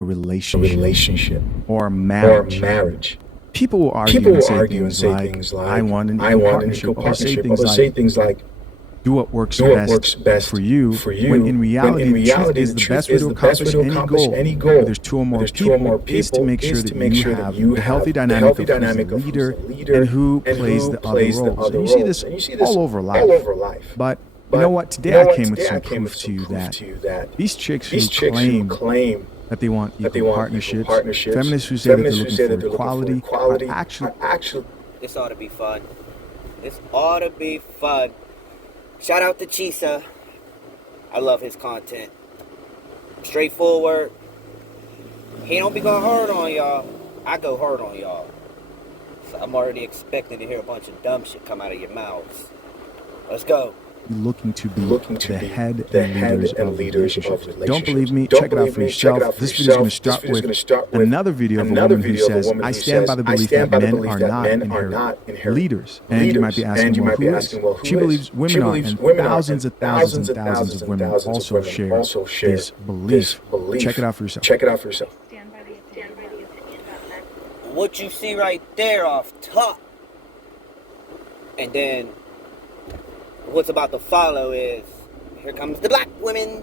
relationship or or marriage. marriage. People will argue People and will say argue and things say like, things like, I want an I equal want an partnership. equal Others say partnership. things Others say like, things like, do what works do what works best best for you, for when you, in when in reality, the truth reality, is the the truth best way is to the best way accomplish to any accomplish goal, any where goal, there's two or where more there's two or more people, is to people, make sure is that to make you sure that have you the have healthy the dynamic healthy of who's dynamic the of who's leader the leader and who and plays who the other plays the roles. other And you see roles. this And you see this all over all life. over life. But you But know what? you Today know I what? came with Today I some came with proof to some you proof that to you that these chicks who these chicks who claim claim that they want that they equal want equal partnerships, partnerships, feminists who say that they're feminists who looking say for that they're looking for equality, equality, are actually are actually This ought to be fun. This ought to be fun. Shout out to Chisa. I love his content. Straightforward. He don't be going hard on y'all. I go hard on y'all. So I'm already expecting to hear a bunch of dumb shit come out of your mouths. Let's go. looking to be looking to the be head the and head leaders and of leaders of relationships. relationships. Don't believe me? Don't Check it out believe for me? Check it yourself. out for This video is going to yourself. This start video is going with to start with another video of a another woman who video of a says, woman I who stand by says, the I belief stand that by the men belief are that not men are inherent not inherent leaders. And you might be leaders. asking, And you well, might be who asking, is? well, who She is? believes women She are, believes and women are, thousands and of thousands thousands and and thousands thousands of and women thousands of also women share also share this this belief. belief. Check it out for yourself. Check it out for yourself. What you see right there off top. And then what's about to follow is, here comes the black women.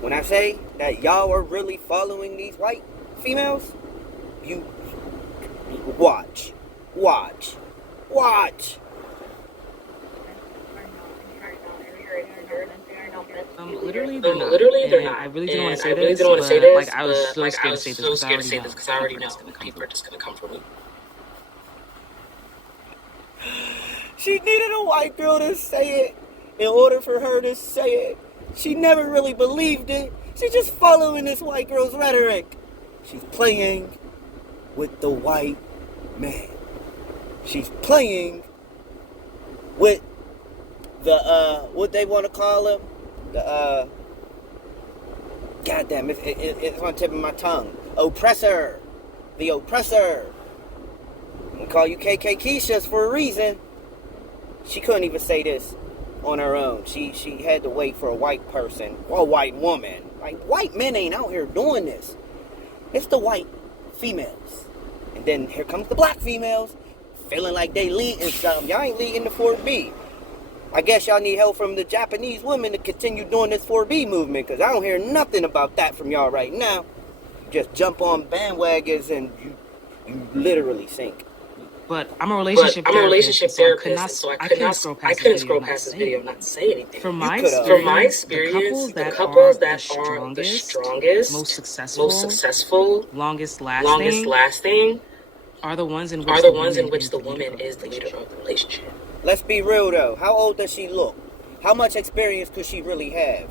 When I say that y'all are really following these white females, you watch. Literally, they're not. Literally, they're And not. I really didn't want to And I say really this, didn't want to say but this, I was but so like I scared to was say this so because I scared to already say know this because I already people are know just gonna come people for are me. just gonna come for me. She needed a white girl to say it in order for her to say it. She never really believed it. She's just following this white girl's rhetoric. She's playing with the white man. She's playing with the, what they want to call him? The, goddamn, it's on the tip of my tongue. Oppressor. The oppressor. We call you KK Keishas for a reason. She couldn't even say this on her own. She had to wait for a white person, or a white woman. Like, white men ain't out here doing this. It's the white females. And then here comes the black females, feeling like they leading something. Y'all ain't leading the 4B. I guess y'all need help from the Japanese women to continue doing this 4B movement, because I don't hear nothing about that from y'all right now. You just jump on bandwagons and you literally sink. But I'm a relationship But I'm a therapist, relationship and so therapist, and so I couldn't scroll I past this couldn't video scroll and not past this say video and anything. not say anything. From You my could have. From my experience, the experience, couples the that couples are the that are the strongest, most most successful, successful, longest longest lasting, lasting, are the ones in are which the the ones in woman which is the the leader woman of the is the leader relationship. of the relationship. Let's be real though. How old does she look? How much experience could she really have?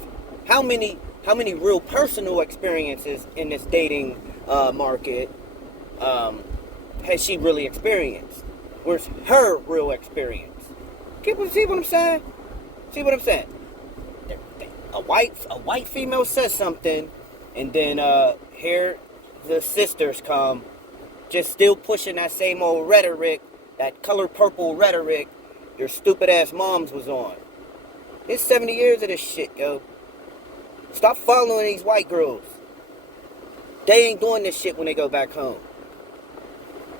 How many real personal experiences in this dating market has she really experienced? Where's her real experience? See what I'm saying? See what I'm saying? A white female says something, and then here the sisters come, just still pushing that same old rhetoric, that color purple rhetoric your stupid ass moms was on. It's 70 years of this shit, yo. Stop following these white girls. They ain't doing this shit when they go back home.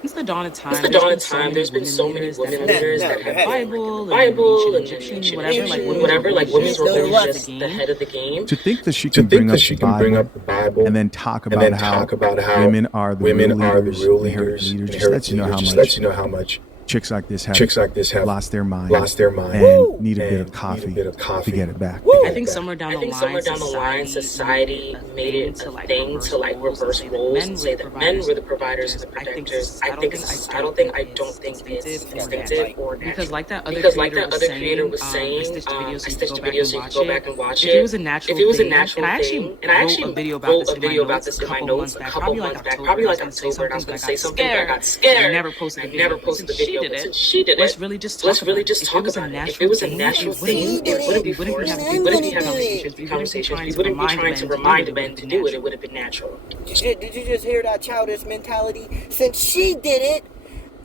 Since the dawn of Since time, the there's dawn been of so time, many there's been women so many leaders that women have leaders No, that go have ahead. like in Bible the and in Bible ancient and in Egyptian, ancient whatever. Like Egyptian, women's whatever. were Like always women's just were the always head of the just the game. head of the game. To think that she To can bring think up that she the can bring Bible up the Bible and then talk and about then how talk about how women are the women real are the leaders, real inherent leaders, leaders, just inherent lets you know leaders, how just much lets you know how much chicks like this have chicks like this have lost their mind lost their mind and need a bit of and need a coffee bit of to coffee get it back. Woo! I think somewhere down I the think line, somewhere down the line, society made it a thing to like reverse roles and say that men were the providers and the protectors. I don't think it's instinctive or because natural. like that other Because like creator that was other creator saying, was I saying, stitched a video I so you can stitched go a back video and so you can watch go it. back and watch If it it. was a natural If it was a thing, natural and I thing, actually wrote a video about this in my notes a in my couple notes months a back, couple probably like months back, October, probably and I was like gonna say October, and I was something, but gonna I say got something, but I scared got and I scared never and posted I the video. never But since posted the she video. did But it, since she did let's it, really just let's talk really about it. just If it talk was a about it. If natural it was a thing, natural we wouldn't thing, be it wouldn't be we wouldn't be forced. having We wouldn't be these having conversations. these We wouldn't be conversations. trying We to wouldn't be remind trying men to to do remind it. It would men have to been do it. It natural. would have been natural. Did you just hear that childish mentality? Since she did it,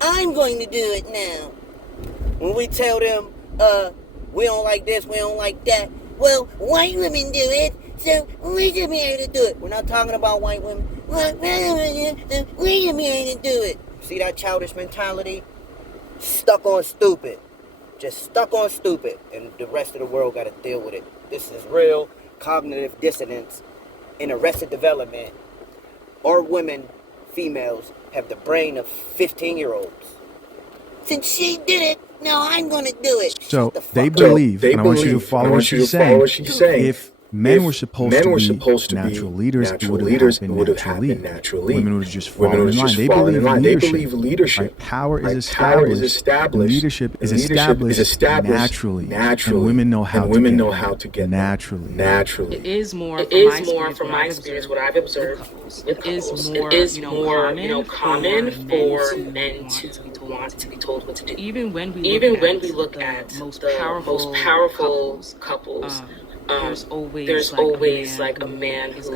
I'm going to do it now. When we tell them, we don't like this, we don't like that. Well, white women do it, So we should be able to do it. We're not talking about white women. We should be able to do it. See that childish mentality? Stuck on stupid. Just stuck on stupid. And the rest of the world got to deal with it. This is real cognitive dissonance in arrested development. Our women, females, have the brain of 15-year-olds. Since she did it, now I'm going to do it. So Shut the they fuck up. believe, and I want you to follow what she's saying. If men were supposed to be natural leaders, it would have happened naturally. Women would have just fallen in line. They believe leadership. Right? Power is established. Leadership is established naturally. And women know how to get naturally. It is more From my experience, what I've observed with couples. It is more, common for men to want to be told what to do. Even when we look at the most powerful couples, there's always like a man who is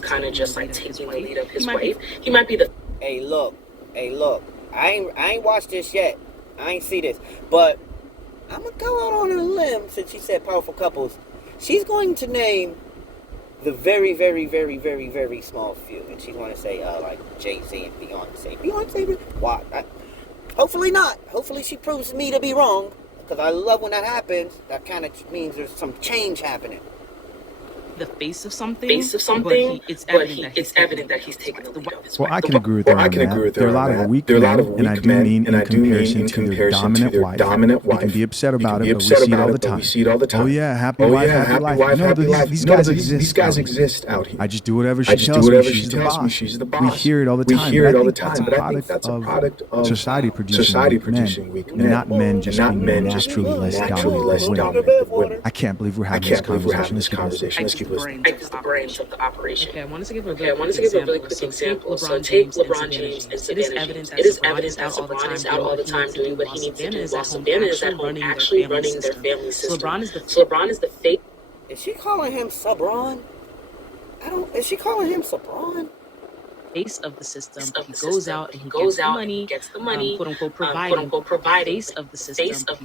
kind of just like taking the lead of his wife. He might be the Hey, look. I ain't watched this yet. I ain't see this. But I'm going to go out on a limb since she said powerful couples. She's going to name the very, very, very, very, very small few. And she's going to say, like, Jay-Z and Beyonce. Beyonce? Why? Hopefully not. Hopefully she proves me to be wrong. Because I love when that happens. That kind of means there's some change happening. the face of something, but it's evident that he's taking the lead of his wife. Well, I can agree with her on that. There are a lot of weak men, and I do mean in comparison to their dominant wife. We can be upset about it, but we see it all the time. Oh yeah, happy wife, happy life. No, these guys exist out here. I just do whatever she tells me. She's the boss. We hear it all the time. But I think that's a product of society producing weak men, and not men just being naturally less dominant than women. I can't believe we're having this conversation. Let's keep listening. Is the brains of the operation. Okay, I wanted to give a really quick example. So take LeBron James and Savannah. It is evident that LeBron is out all the time doing what he needs to do, while Savannah is at home actually running their family system. So LeBron is the fake. Is she calling him Sabron? Is she calling him Sabron? Face of the system. He goes out and he gets the money, quote unquote, providing face of the system.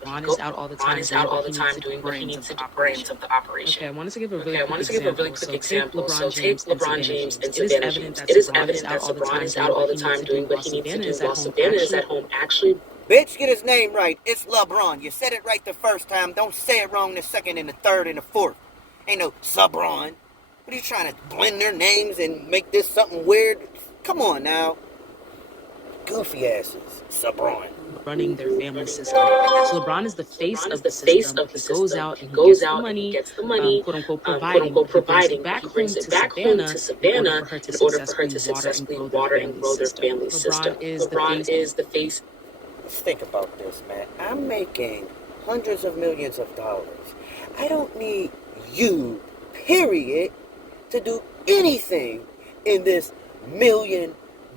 LeBron is out all the time doing what he needs to do, brains of the operation. Okay, I wanted to give a really quick example. So take LeBron James and Savannah. It is evident that LeBron is out all the time doing what he needs to do, while Savannah is at home actually. Bitch, get his name right. It's LeBron. You said it right the first time. Don't say it wrong the second and the third and the fourth. Ain't no Sabron. What are you trying to blend their names and make this something weird? Come on now. Goofy asses. Sabron. Running their family system. So LeBron is the face of the system. He goes out and he gets the money, quote unquote, providing. He brings it back home to Savannah in order for her to successfully water and grow their family system. LeBron is the face. Let's think about this, man. I'm making hundreds of millions of dollars. I don't need you, period, to do anything in this $1 million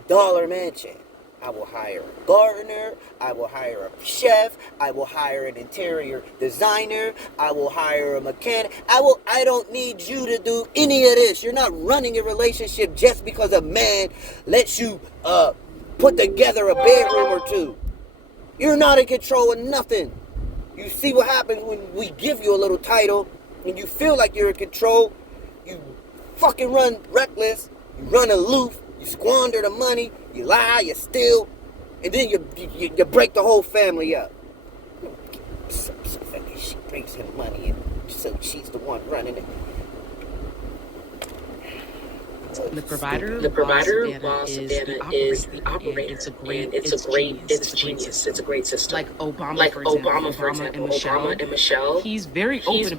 mansion. I will hire a gardener, I will hire a chef, I will hire an interior designer, I will hire a mechanic. I don't need you to do any of this. You're not running a relationship just because a man lets you put together a bedroom or two. You're not in control of nothing. You see what happens when we give you a little title and you feel like you're in control. You fucking run reckless, you run aloof, you squander the money, you lie, you steal, and then you break the whole family up. So she brings him money, and so she's the one running it. The provider while Savannah is the operator. It's genius. It's a great system. Like Obama, for example, Obama and Michelle. He's very open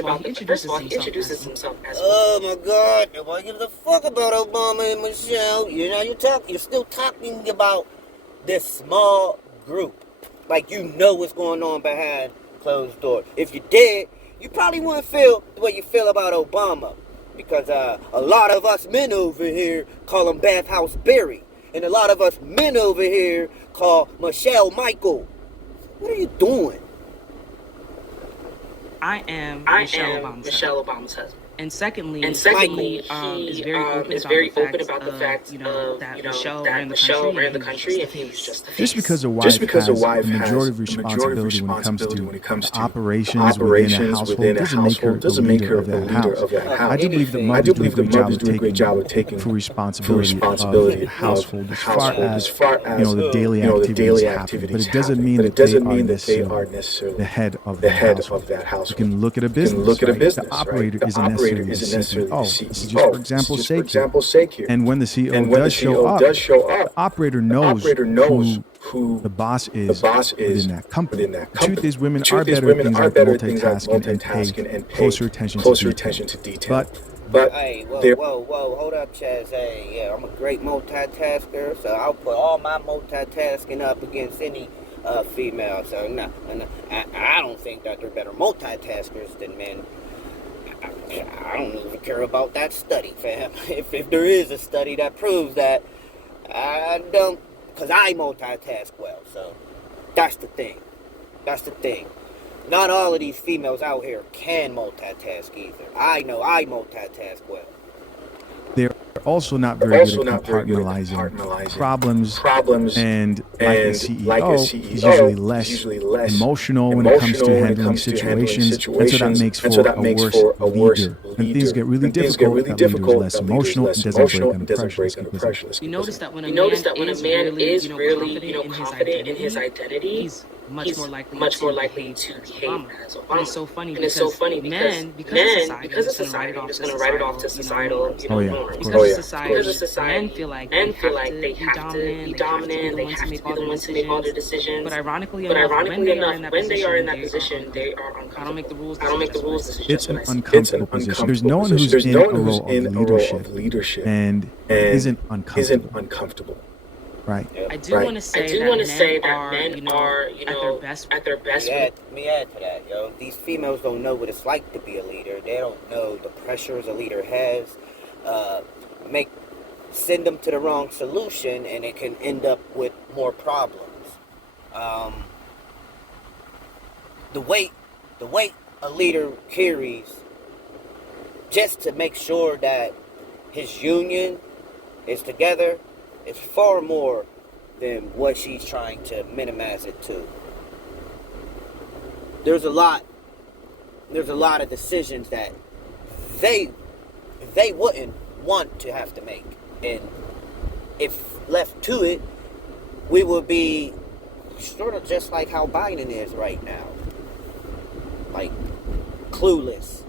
about it. First of all, he introduces himself as. Oh my God! Nobody gives a fuck about Obama and Michelle. You're still talking about this small group, like you know what's going on behind closed doors. If you did, you probably wouldn't feel the way you feel about Obama. Because a lot of us men over here call him Bathhouse Barry. And a lot of us men over here call Michelle Michael. What are you doing? I am Michelle Obama's husband. And secondly, he is very open about the fact that Michelle ran the country, and he was just the face. Just because a wife has the majority of responsibility when it comes to the operations within a household doesn't make her the leader of that house. I do believe that mothers do a great job of taking full responsibility of the household as far as the daily activities happen. But it doesn't mean that they are necessarily the head of that house. You can look at a business. The operator isn't necessarily the CEO. This is just for example's sake here. And when the CEO does show up, the operator knows who the boss is within that company. The truth is, women are better at things like multitasking and pay closer attention to detail. But hey, whoa, hold up, Chaz. Hey, yeah, I'm a great multitasker, so I'll put all my multitasking up against any female. So no, I don't think that they're better multitaskers than men. I don't even care about that study, fam. If there is a study that proves that, I don't, because I multitask well. So that's the thing. Not all of these females out here can multitask either. I know I multitask well. They're also not very good at compartmentalizing problems, and like a CEO, he's usually less emotional when it comes to handling situations, and so that makes for a worse leader. When things get really difficult, that leader is less emotional and doesn't break under pressure. You notice that when a man is really confident in his identity, he's much more likely to behave as Obama. And it's so funny because of society, I'm just going to write it off to societal norms. Because of society, men feel like they have to be dominant, they have to be the ones to make all the decisions. But ironically enough, when they are in that position, they are uncomfortable. I don't make the rules. It's an uncomfortable position. There's no one who's in a role of leadership and isn't uncomfortable. Right. I do want to say that men are, at their best. Let me add to that, yo. These females don't know what it's like to be a leader. They don't know the pressures a leader has. Send them to the wrong solution, and it can end up with more problems. The weight a leader carries just to make sure that his union is together, it's far more than what she's trying to minimize it to. There's a lot of decisions that they wouldn't want to have to make. And if left to it, we would be sort of just like how Biden is right now. Like, clueless.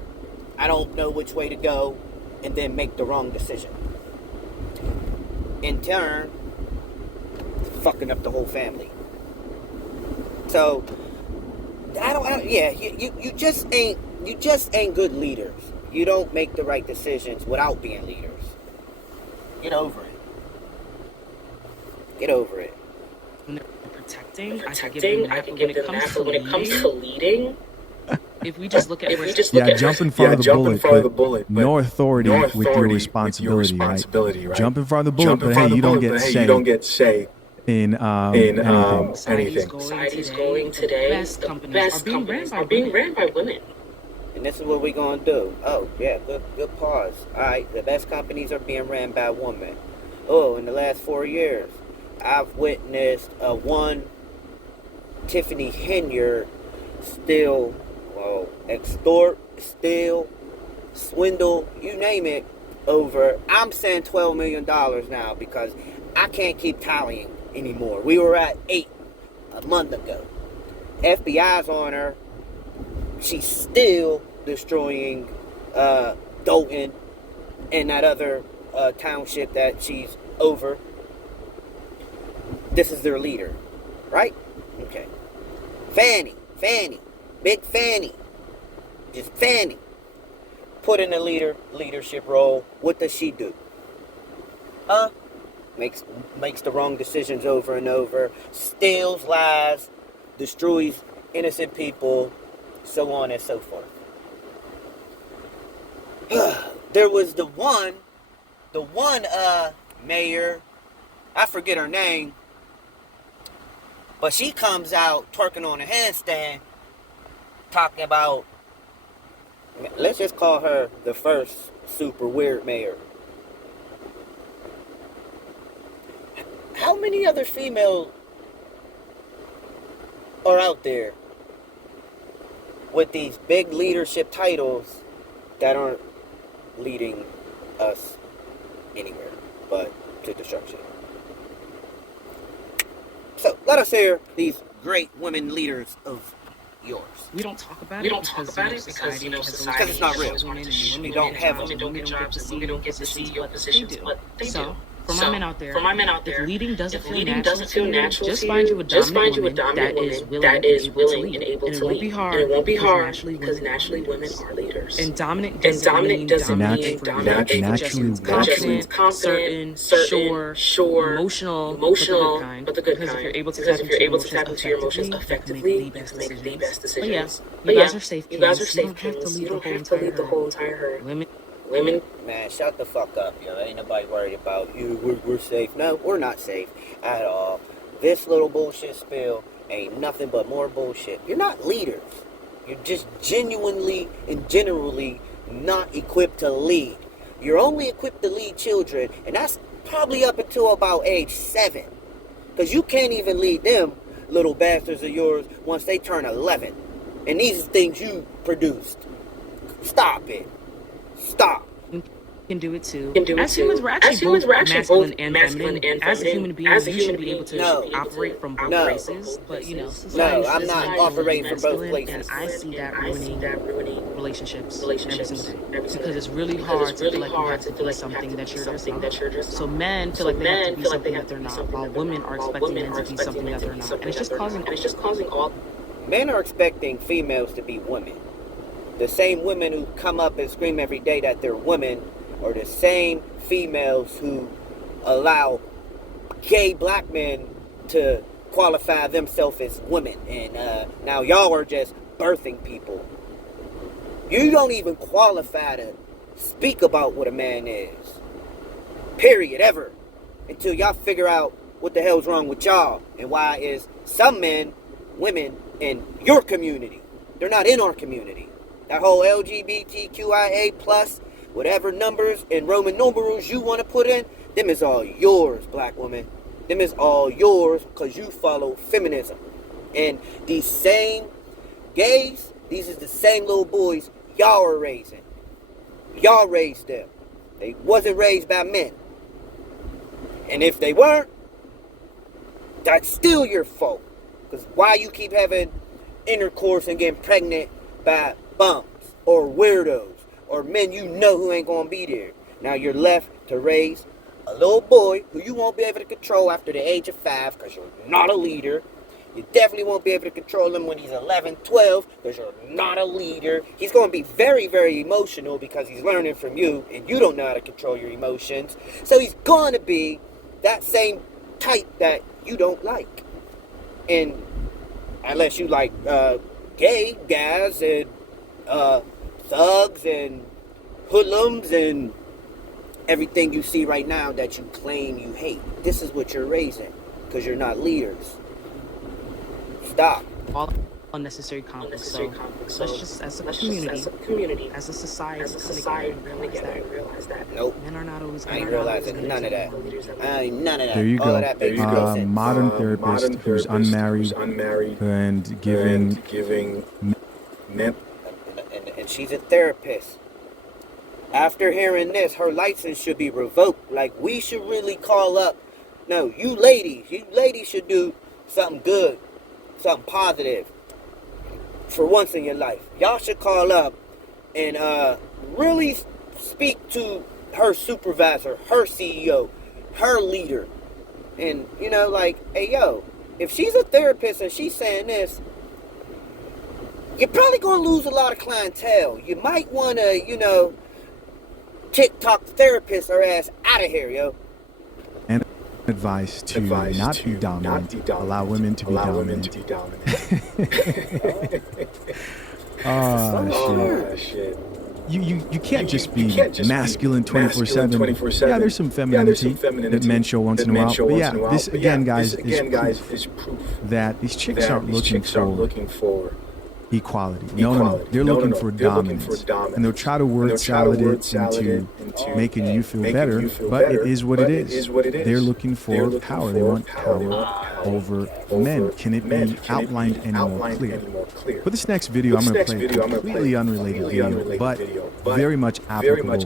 I don't know which way to go, and then make the wrong decision. In turn, fucking up the whole family. So, you just ain't good leaders. You don't make the right decisions without being leaders. Get over it. When they're protecting, I could give them that, but when it comes to leading, if we just look at jump in front of the bullet, no authority with your responsibility, right? Jump in front of the bullet, but hey, you don't get say in anything. Society's going today. The best companies are being ran by women. And this is what we're going to do. Oh, yeah, good pause. All right, the best companies are being ran by women. Oh, in the last 4 years, I've witnessed one Tiffany Henyard extort, steal, swindle, you name it, over, I'm saying $12 million now because I can't keep tallying anymore. We were at 8 a month ago. FBI's on her. She's still destroying Dalton and that other township that she's over. This is their leader, right? Okay. Fannie, big Fannie, just Fannie, put in a leadership role. What does she do? Makes the wrong decisions over and over, steals, lies, destroys innocent people, so on and so forth. There was the one mayor, I forget her name, but she comes out twerking on a handstand, talking about Let's just call her the first super weird mayor. How many other females are out there with these big leadership titles that aren't leading us anywhere but to destruction? So let us hear these great women leaders of yours. We don't talk about it because society it's not real. You don't have them. Women don't get jobs and women don't get to see your positions, but they do. For So, my men out there, if leading doesn't feel natural doesn't feel to you, natural just to find you, you a just find you a dominant dominant woman woman that is willing and and able and it to won't lead. be hard And it won't be because hard naturally because women are naturally women leaders. are leaders. And dominant And doesn't dominant mean doesn't dominant mean for dominant you. for It just you. means It just means confident, certain, sure, emotional, emotional, but the good kind. Because if you're able to Because tap if you're into able to tap into your emotions effectively, effectively, you can make the best But yeah, decisions. you guys are safe You guys are kings. You safe don't have to kings. lead You the don't whole have to lead entire the whole herd. entire herd. Women Women, Man, shut the fuck up, yo. Ain't nobody worried about you. We're safe. No, we're not safe at all. This little bullshit spill ain't nothing but more bullshit. You're not leaders. You're just genuinely and generally not equipped to lead. You're only equipped to lead children, and that's probably up until about age 7. Because you can't even lead them, little bastards of yours, once they turn 11. And these are things you produced. Stop it. Stop. can do it too. can do it As humans, too. we're actually As humans, both we're actually masculine both and masculine feminine. and As a feminine. human being, As a you human should be able to being, No. operate from both No. places. But you know, No, society I'm says not masculine operating and from both masculine, places. and I see that I see ruining that ruining relationships relationships every single day. every single Because it's day. really Because hard it's to really feel like you hard have to to feel be like you have something to that be you're just something that you're not. just So not. men feel So like they have to men be feel like they something have that to they're be not, something while that they're women not, are while expecting women men are to be something expecting men that to they're be not. something And it's that just they're not. causing And it's just causing all. Men are expecting females to be women. The same women who come up and scream every day that they're women are the same females who allow gay black men to qualify themselves as women. And now y'all are just birthing people. You don't even qualify to speak about what a man is. Period, ever. Until y'all figure out what the hell's wrong with y'all and why is some men, women in your community. They're not in our community. That whole LGBTQIA plus, whatever numbers and Roman numerals you want to put in, them is all yours, black woman. Them is all yours because you follow feminism. And these same gays, these is the same little boys y'all are raising. Y'all raised them. They wasn't raised by men. And if they weren't, that's still your fault. Because why you keep having intercourse and getting pregnant by bums or weirdos or men you know who ain't going to be there. Now you're left to raise a little boy who you won't be able to control after the age of 5 because you're not a leader. You definitely won't be able to control him when he's 11, 12 because you're not a leader. He's going to be very, very emotional because he's learning from you and you don't know how to control your emotions. So he's going to be that same type that you don't like. And unless you like gay guys and thugs and hoodlums and everything you see right now that you claim you hate. This is what you're raising because you're not leaders. Stop. all unnecessary conflict. So let's just, as a community, as a society, come together and realize that. Nope. Men are not always. I ain't realizing none of that. I ain't none of that. There you All go. of that makes no sense. Modern therapist who's unmarried and giving men. And she's a therapist. After hearing this, her license should be revoked. Like, we should really call up. No, you ladies should do something good, something positive for once in your life. Y'all should call up and really speak to her supervisor, her CEO, her leader. And, you know, like, hey, yo, if she's a therapist and she's saying this, you're probably going to lose a lot of clientele. You might want to, you know, TikTok therapist her ass out of here, yo. And advice to not be dominant. Allow women to be dominant. Oh, shit. You can't just be masculine 24/7. Yeah, there's some femininity that men show once in a while. But yeah, this again, guys, is proof that these chicks aren't looking for equality. No. They're looking for dominance. And they'll try to word salad it into making you feel better, but it is what it is. They're looking for power. They want power over men. Can it be outlined any more clear? For this next video, I'm going to play a completely unrelated video, but very much applicable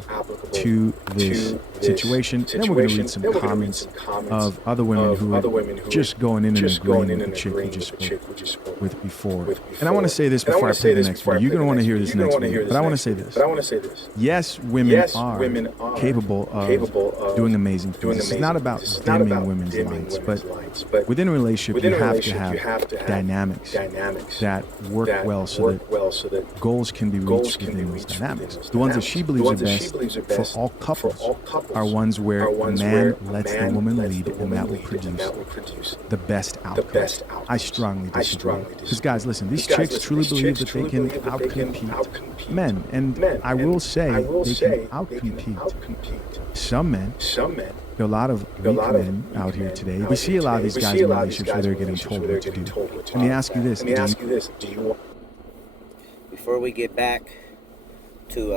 to this situation. Then we're going to read some comments of other women who are just going in and agreeing with the chick who just spoke with before. And I want to say this before I play the next video. You're going to want to hear this next video, but I want to say this. Yes, women are capable of doing amazing things. This is not about dimming women's lights, but within a relationship, you have to have dynamics that work well so that goals can be reached within those dynamics. The ones that she believes are best for all couples are ones where a man lets the woman lead, and that will produce the best outcome. I strongly disagree. Because guys, listen, these chicks truly believe that they can outcompete men, and I will say they can outcompete some men. There are a lot of weak men out here today. We see a lot of these guys in relationships where they're getting told what to do. Let me ask you this. Before we get back to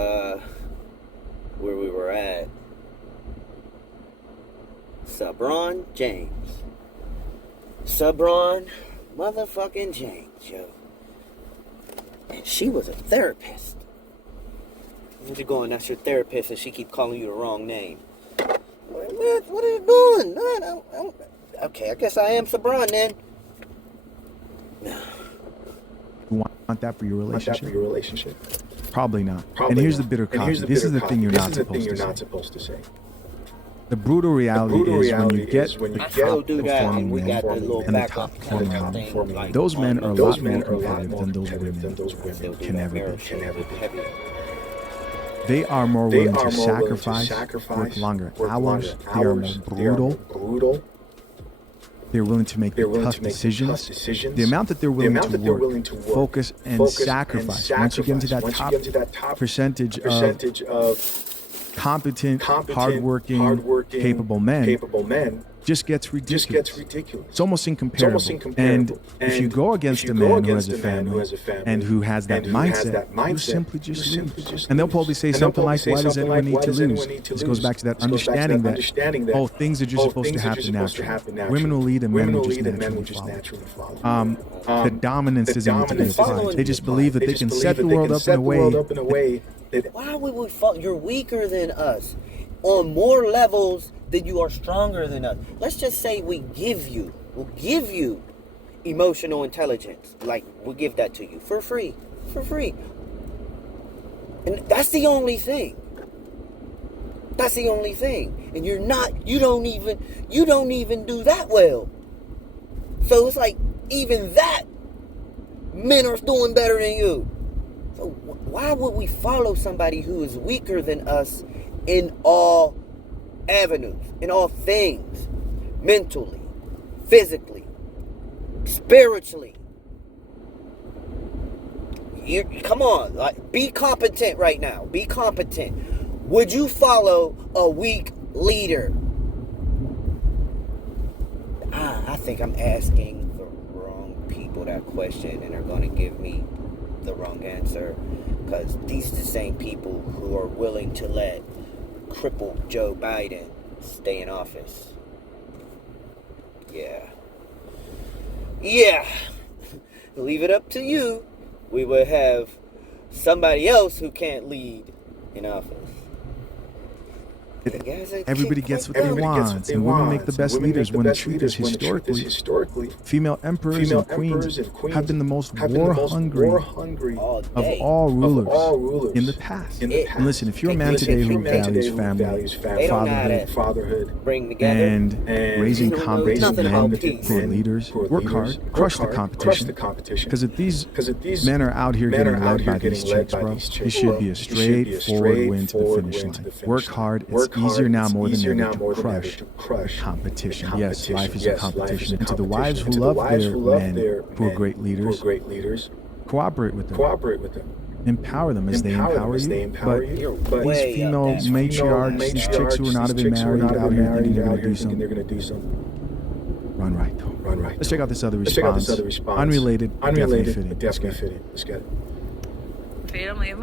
where we were at, Sabron James. Sabron motherfucking James, yo. And she was a therapist. Where's you going? That's your therapist, and she keep calling you the wrong name. What are you doing? No, okay, I guess I am Sabron then. No. You want that for your relationship? Probably not. And here's the bitter copy. This is the thing you're not supposed to say. The brutal reality is when you get the top performing men and the top performing men, those men are a lot more competitive than those women can ever be. They are more willing to sacrifice, work longer hours. They are more brutal. They're willing to make tough decisions. The amount that they're willing to work, focus, and sacrifice. Once you get into that top percentage of competent, hardworking, capable men, just gets ridiculous. It's almost incomparable. And if you go against a man who has a family and who has that mindset, you simply just lose. And they'll probably say something like, why does anyone need to lose? This goes back to that understanding that, oh, things are just supposed to happen naturally. Women will lead and men will just naturally follow. The dominance doesn't need to be applied. They just believe that they can set the world up in a way. Why would we fall? You're weaker than us on more levels than you are stronger than us. Let's just say we'll give you emotional intelligence. Like, we'll give that to you for free. And that's the only thing. And you don't even do that well. So it's like, even that, men are doing better than you. So why would we follow somebody who is weaker than us in all avenues, in all things? Mentally, physically, spiritually. Come on, like, be competent right now. Be competent. Would you follow a weak leader? I think I'm asking the wrong people that question, and they're going to give me the wrong answer, because these are the same people who are willing to let crippled Joe Biden stay in office. Yeah. Leave it up to you. We would have somebody else who can't lead in office. Everybody gets what they want, and women make the best leaders. When the truth is, historically, female emperors and queens have been the most war-hungry of all rulers in the past. And listen, if you're a man today who values family, fatherhood, and raising competent men who are leaders, work hard, crush the competition. Because if these men are out here getting led by these chicks, bro, it should be a straightforward win to the finish line. Work hard. It's easier now more than ever to crush competition. Yes, life is a competition. And to the wives who love their men who are great leaders, cooperate with them. Empower them as they empower you. But these female matriarchs, these chicks who are not even married out here thinking they're going to do something. Run right, though. Run right. Let's check out this other response. Unrelated, definitely fitting. Let's get it. Family of